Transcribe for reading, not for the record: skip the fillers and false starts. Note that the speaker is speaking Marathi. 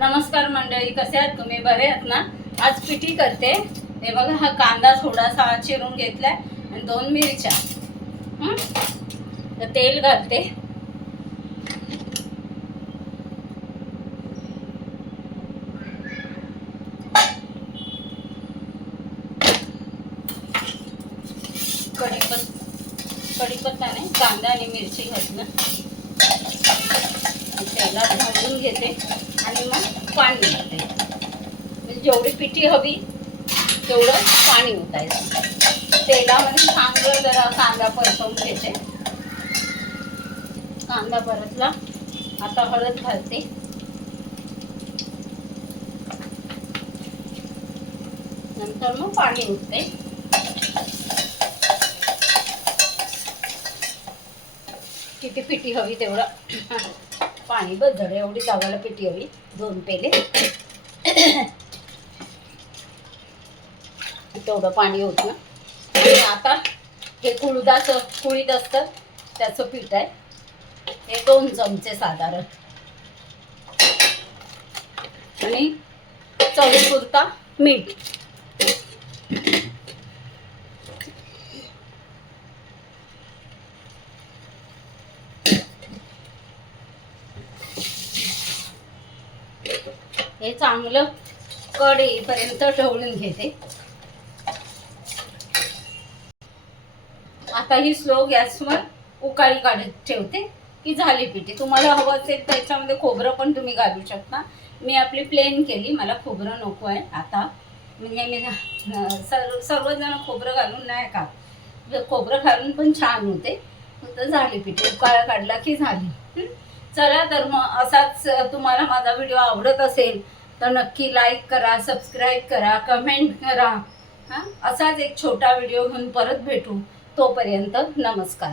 नमस्कार मंडळी, कसे आहात तुम्ही? बरे आहात ना? आज पिठी करते. हे बघा, हा कांदा थोडासा चिरून घेतलाय आणि 2 मिरच्या. तर तेल घालते. कढीपत्ताने कांदा आणि मिरची घातलं, तेलात भाजून घेते आणि मग पाणी घालते. म्हणजे जेवढी पिठी हवी तेवढं पाणी ओतायचं. तेलामध्ये चांगलं जरा कांदा परतवून घेते. कांदा परतला, आता हळद घालते. नंतर मग पाणी ओतते. किती पिठी हवी तेवढं पाणी, बस झालं. एवढी जागाला पिठी हवी, 2 पेले तेवढं पाणी होतं. आणि आता हे कुळीत असतं त्याचं पीठ आहे. हे 2 चमचे साधारण, आणि चवीपुरता मीठ. हे चांगलं कड येईपर्यंत ढवळून घेते. आता ही स्लो गॅसवर उकाळी काढत ठेवते की झाली पिठी. तुम्हाला हवं असेल त्याच्यामध्ये खोबरं पण तुम्ही घालू शकता. मी आपली प्लेन केली, मला खोबरं नको आहे आता. म्हणजे मी सर्वजण खोबरं घालून नाही का, खोबरं घालून पण छान होते. तर झाली पिठी, उकाळा काढला की झाली. चला, तर मग असाच तुम्हाला माझा व्हिडिओ आवडत असेल तर नक्की लाईक करा, सबस्क्राईब करा, कमेंट करा. असाच एक छोटा व्हिडिओ घेऊन परत भेटू. तोपर्यंत नमस्कार.